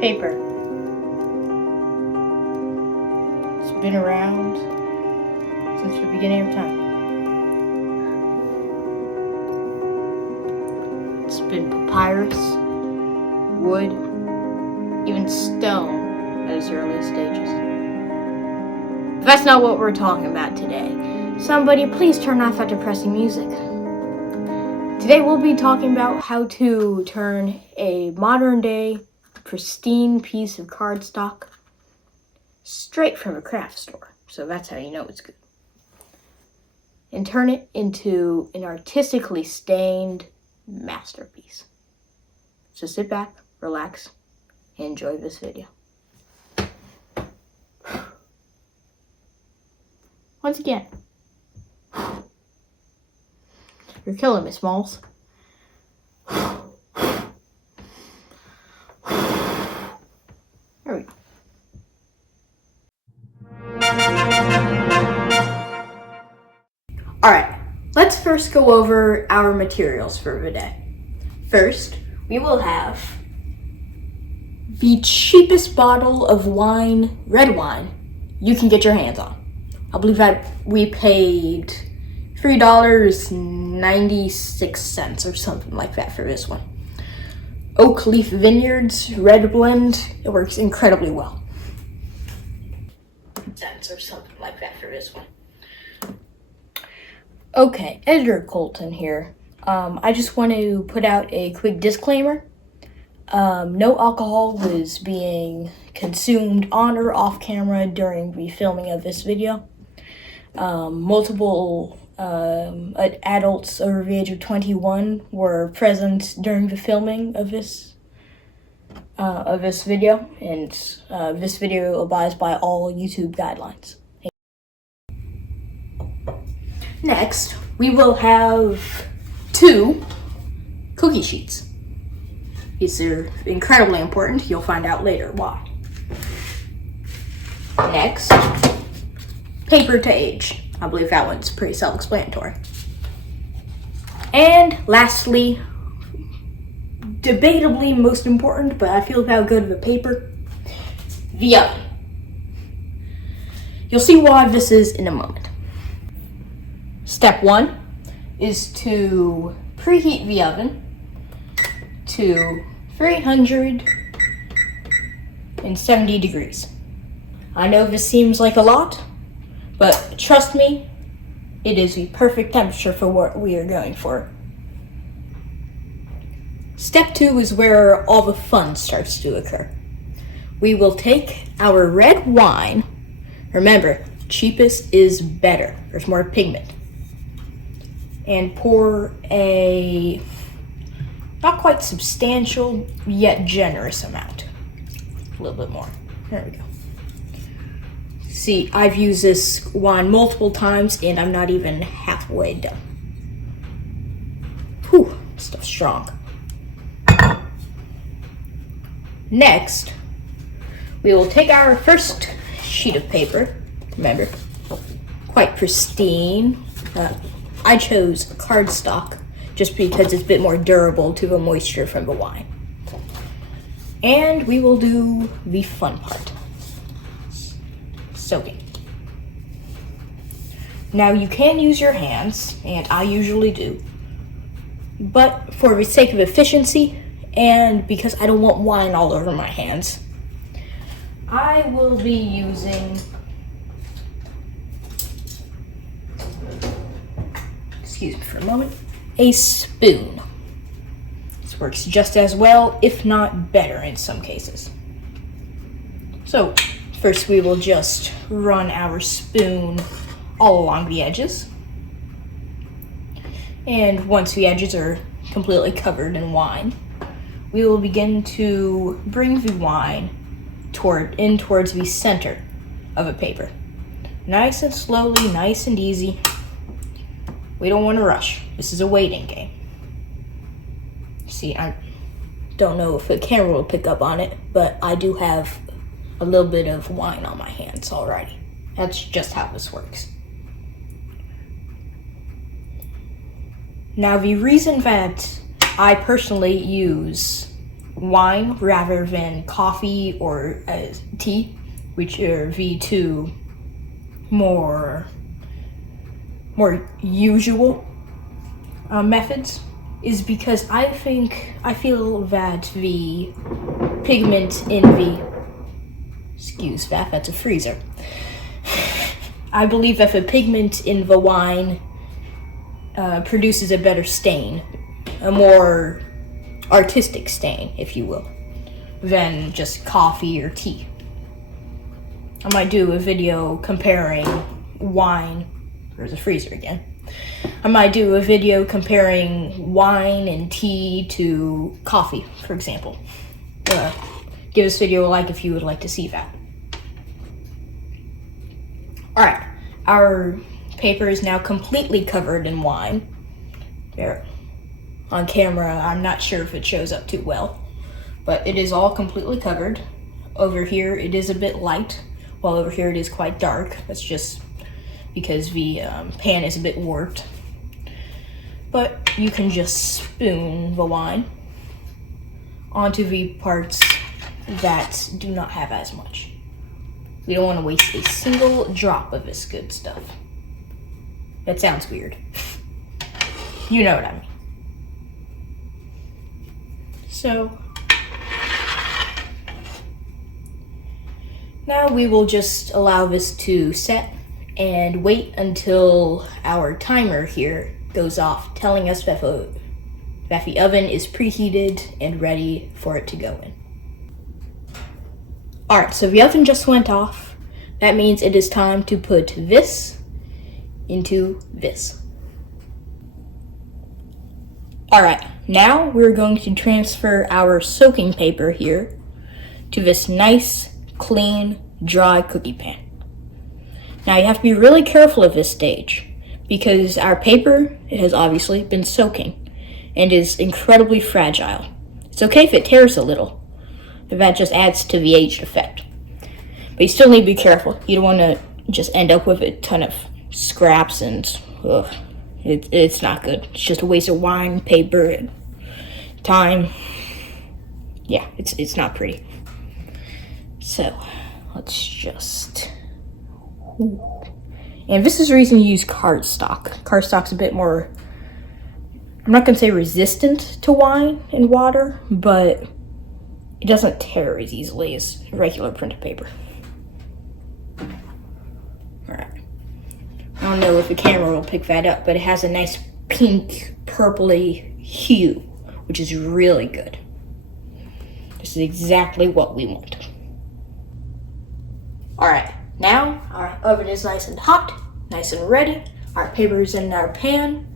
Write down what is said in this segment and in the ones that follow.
Paper. It's been around since the beginning of time. It's been papyrus, wood, even stone at its earliest stages. But that's not what we're talking about today. Somebody please turn off that depressing music. Today we'll be talking about how to turn a modern day pristine piece of cardstock straight from a craft store. So that's how you know it's good. And turn it into an artistically stained masterpiece. So sit back, relax, and enjoy this video. Once again, you're killing me, Smalls. There we go. Alright, let's first go over our materials for the day. First, we will have the cheapest bottle of wine, red wine, you can get your hands on. I believe that we paid $3.96 or something like that for this one. Oak Leaf Vineyards Red Blend. It works incredibly well. Or something like that for this one. Okay, Editor Colton here. I just want to put out a quick disclaimer. No alcohol was being consumed on or off camera during the filming of this video. Multiple adults over the age of 21 were present during the filming of this video, and this video abides by all YouTube guidelines. Next, we will have 2 cookie sheets. These are incredibly important. You'll find out later why. Next, paper to age. I believe that one's pretty self-explanatory. And lastly, debatably most important, but I feel that'll go to the paper, the oven. You'll see why this is in a moment. Step 1 is to preheat the oven to 370 degrees. I know this seems like a lot, but trust me, it is the perfect temperature for what we are going for. Step 2 is where all the fun starts to occur. We will take our red wine. Remember, cheapest is better. There's more pigment. And pour a not quite substantial, yet generous amount. A little bit more. There we go. See, I've used this wine multiple times and I'm not even halfway done. Whew, stuff's strong. Next, we will take our first sheet of paper. Remember, quite pristine. I chose cardstock just because it's a bit more durable to the moisture from the wine. And we will do the fun part. Soaking. Now you can use your hands, and I usually do, but for the sake of efficiency, and because I don't want wine all over my hands, I will be using, excuse me for a moment, a spoon. This works just as well, if not better in some cases. So, first we will just run our spoon all along the edges. And once the edges are completely covered in wine, we will begin to bring the wine towards the center of a paper. Nice and slowly, nice and easy. We don't want to rush. This is a waiting game. See, I don't know if the camera will pick up on it, but I do have a little bit of wine on my hands already. That's just how this works. Now, the reason that I personally use wine rather than coffee or tea, which are the two more usual methods, is because I feel that the pigment in that's a freezer. I believe that the pigment in the wine produces a better stain, a more artistic stain, if you will, than just coffee or tea. I might do a video comparing wine. There's a freezer again. I might do a video comparing wine and tea to coffee, for example. Give this video a like if you would like to see that. Alright, our paper is now completely covered in wine. There, on camera, I'm not sure if it shows up too well, but it is all completely covered. Over here, it is a bit light, while over here it is quite dark. That's just because the pan is a bit warped. But you can just spoon the wine onto the parts that do not have as much. We don't want to waste a single drop of this good stuff. That sounds weird. You know what I mean. So, now we will just allow this to set and wait until our timer here goes off, telling us that the oven is preheated and ready for it to go in. Alright, so the oven just went off. That means it is time to put this into this. Alright, now we're going to transfer our soaking paper here to this nice, clean, dry cookie pan. Now you have to be really careful at this stage because our paper, it has obviously been soaking and is incredibly fragile. It's okay if it tears a little, but that just adds to the aged effect. But you still need to be careful. You don't want to just end up with a ton of scraps and it's not good. It's just a waste of wine, paper, and time. Yeah, it's not pretty. So let's just. And this is the reason you use cardstock. Cardstock's a bit more, I'm not gonna say resistant to wine and water, but it doesn't tear as easily as regular printed paper. Alright. I don't know if the camera will pick that up, but it has a nice pink, purpley hue, which is really good. This is exactly what we want. Alright, now our oven is nice and hot, nice and ready. Our paper is in our pan.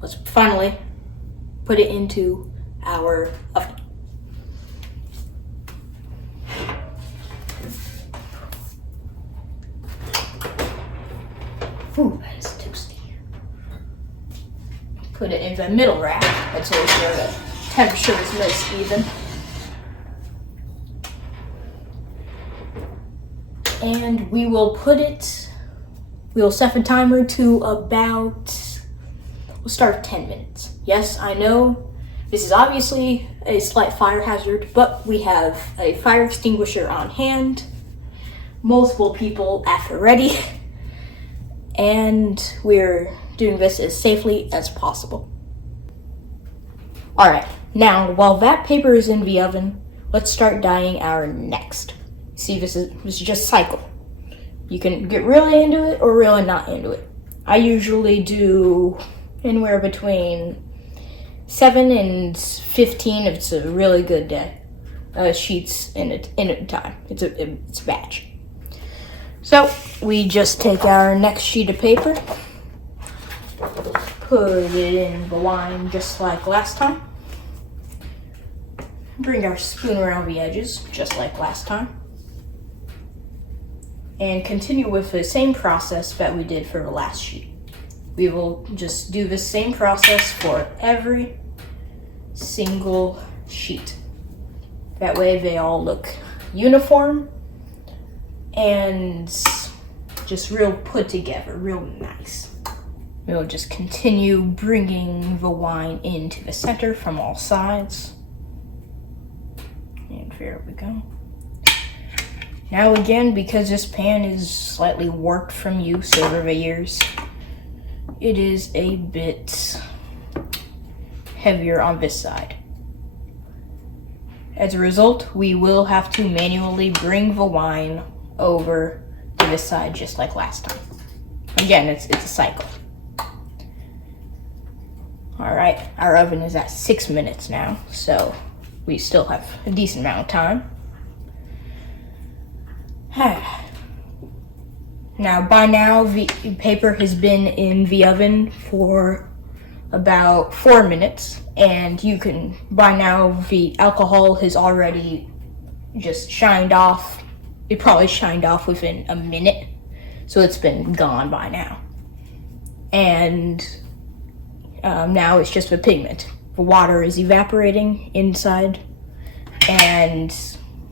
Let's finally put it into our oven. Ooh, that is toasty. Put it in the middle rack. That's make sure the temperature is most even. And we will set the timer to about, we'll start at 10 minutes. Yes, I know this is obviously a slight fire hazard, but we have a fire extinguisher on hand, multiple people at the ready, and we're doing this as safely as possible. Alright, now while that paper is in the oven, let's start dyeing our next. See, this is just cycle. You can get really into it or really not into it. I usually do anywhere between 7 and 15 if it's a really good day. Sheets in a time. It's a batch. So we just take our next sheet of paper, put it in the wine just like last time. Bring our spoon around the edges just like last time. And continue with the same process that we did for the last sheet. We will just do the same process for every single sheet. That way they all look uniform and just real put together, real nice. We'll just continue bringing the wine into the center from all sides. And there we go. Now again, because this pan is slightly warped from use over the years, it is a bit heavier on this side. As a result, we will have to manually bring the wine over to this side just like last time. Again, it's a cycle. Alright, our oven is at 6 minutes now, so we still have a decent amount of time. Now, by now, the paper has been in the oven for about 4 minutes, and you can, by now, the alcohol has already just shined off. It probably shined off within a minute, so it's been gone by now. And now it's just the pigment. The water is evaporating inside, and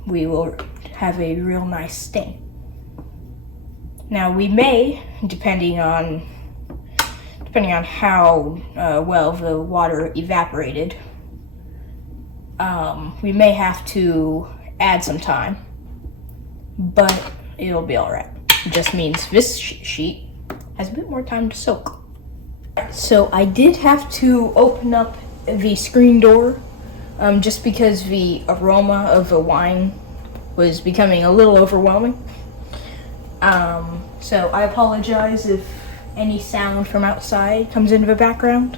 we will have a real nice stain. Now we may, depending on how well the water evaporated, we may have to add some time, but it'll be all right. It just means this sheet has a bit more time to soak. So I did have to open up the screen door just because the aroma of the wine was becoming a little overwhelming. So I apologize if any sound from outside comes into the background.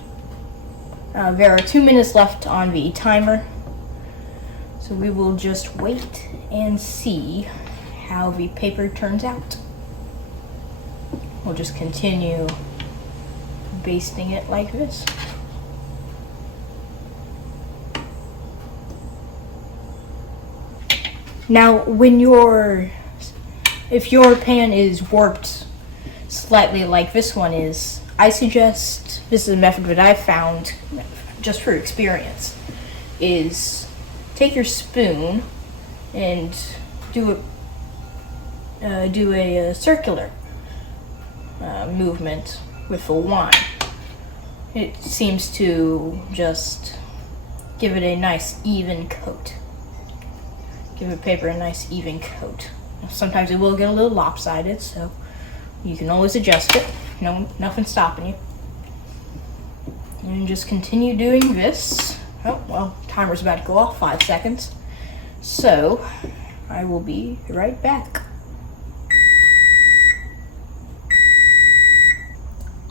There are 2 minutes left on the timer, so we will just wait and see how the paper turns out. We'll just continue basting it like this. Now, if your pan is warped slightly like this one is, I suggest, this is a method that I've found just for experience, is take your spoon and do a circular movement with the wine. It seems to just give it a nice even coat. Give the paper a nice even coat. Sometimes it will get a little lopsided, so you can always adjust it. Nothing stopping you. And just continue doing this. Oh, well, timer's about to go off, 5 seconds. So, I will be right back.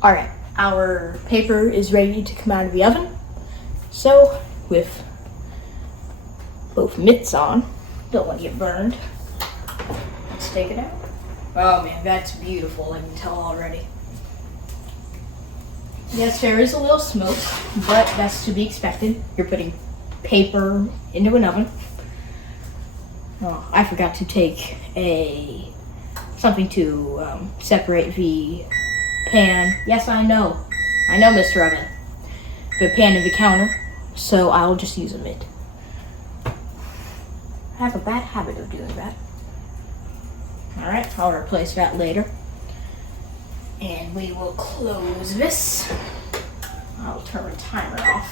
Alright, our paper is ready to come out of the oven. So, with both mitts on, don't want to get burned. Let's take it out. Oh man, that's beautiful, I can tell already. Yes, there is a little smoke, but that's to be expected. You're putting paper into an oven. Oh, I forgot to take something to separate the pan. Yes, I know, Mr. Oven. The pan and the counter, so I'll just use a mitt. I have a bad habit of doing that. Alright, I'll replace that later. And we will close this. I'll turn the timer off.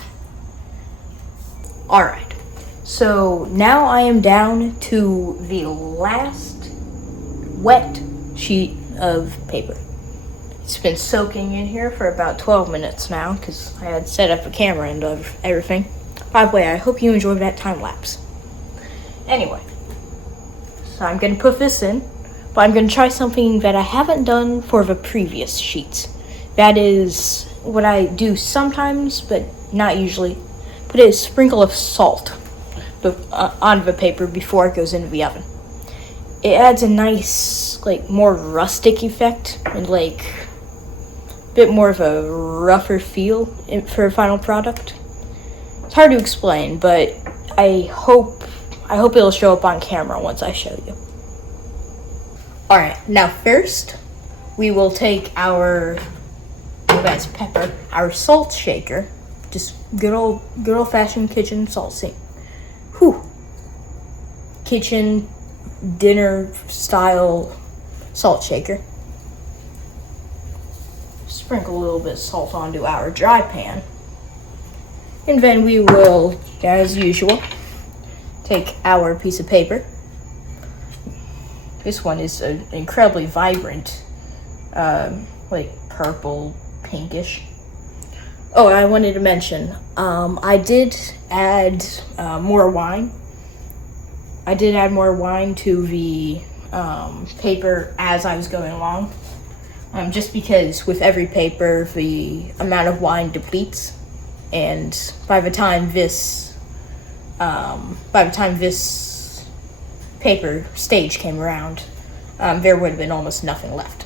Alright, so now I am down to the last wet sheet of paper. It's been soaking in here for about 12 minutes now because I had set up a camera and everything. By the way, I hope you enjoyed that time lapse. Anyway, so I'm going to put this in, but I'm going to try something that I haven't done for the previous sheets. That is what I do sometimes, but not usually. Put a sprinkle of salt on the paper before it goes into the oven. It adds a nice, more rustic effect and a bit more of a rougher feel for a final product. It's hard to explain, but I hope it'll show up on camera once I show you. Alright, now first, we will take our pepper, our salt shaker, just good old fashioned kitchen salt sink. Kitchen dinner style salt shaker. Sprinkle a little bit of salt onto our dry pan. And then we will, as usual, take our piece of paper. This one is an incredibly vibrant, like purple, pinkish. Oh, I wanted to mention, I did add more wine. I did add more wine to the paper as I was going along. Just because with every paper, the amount of wine depletes, and by the time this paper stage came around, there would have been almost nothing left.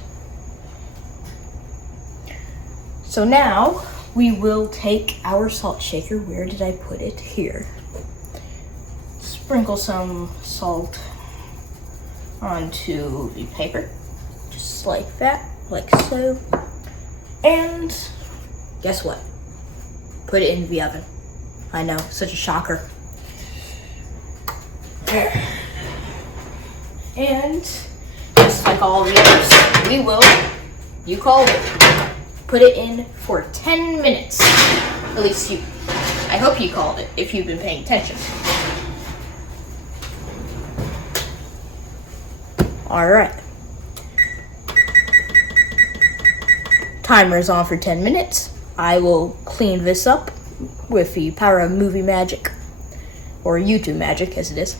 So now we will take our salt shaker. Where did I put it? Here. Sprinkle some salt onto the paper, just like that, like so. And guess what? Put it in the oven. I know, such a shocker. There. And just like all the others, we will, you called it, put it in for 10 minutes. At least I hope you called it if you've been paying attention. All right. Timer is on for 10 minutes. I will clean this up with the power of movie magic, or YouTube magic as it is.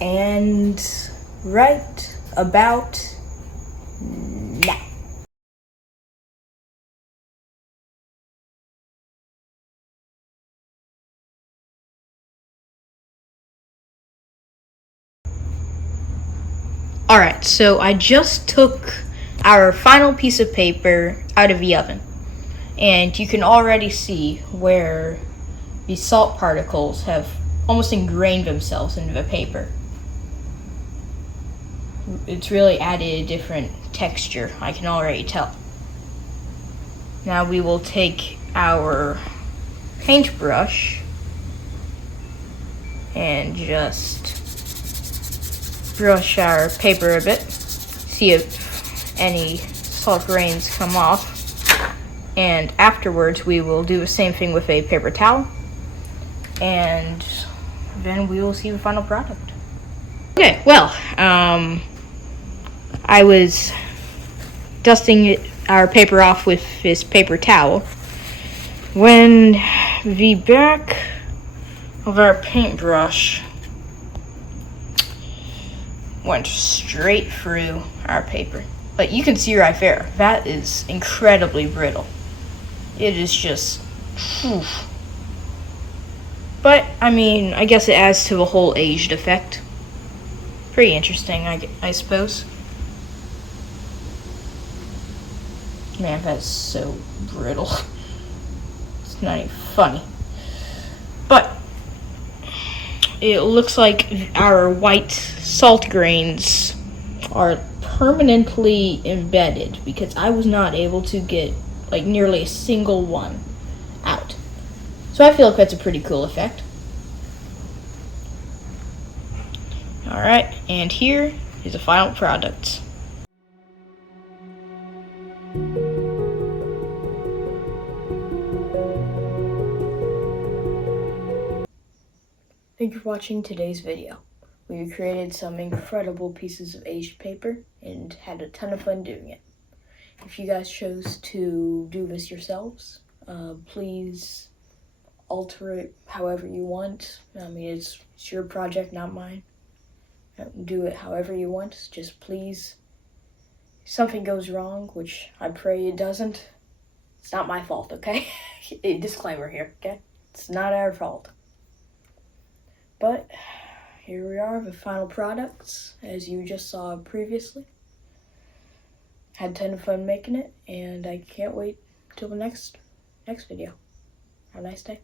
And right about now. Alright, so I just took our final piece of paper out of the oven, and you can already see where the salt particles have almost ingrained themselves into the paper. It's really added a different texture, I can already tell. Now we will take our paintbrush and just brush our paper a bit, see if any salt grains come off, and afterwards we will do the same thing with a paper towel, and then we will see the final product. Okay, well, I was dusting our paper off with this paper towel when the back of our paintbrush went straight through our paper. Like, you can see right there, that is incredibly brittle. It is just, whew. But, I mean, I guess it adds to the whole aged effect. Pretty interesting, I suppose. Man, that's so brittle. It's not even funny. But it looks like our white salt grains are permanently embedded, because I was not able to get like nearly a single one out. So I feel like that's a pretty cool effect. Alright, and here is the final product. Thank you for watching today's video. We created some incredible pieces of aged paper and had a ton of fun doing it. If you guys chose to do this yourselves, please alter it however you want. I mean, it's your project, not mine. Do it however you want. Just please, if something goes wrong, which I pray it doesn't, it's not my fault, okay? A disclaimer here, okay? It's not our fault. But here we are, the final products, as you just saw previously. Had a ton of fun making it, and I can't wait till the next video. Have a nice day.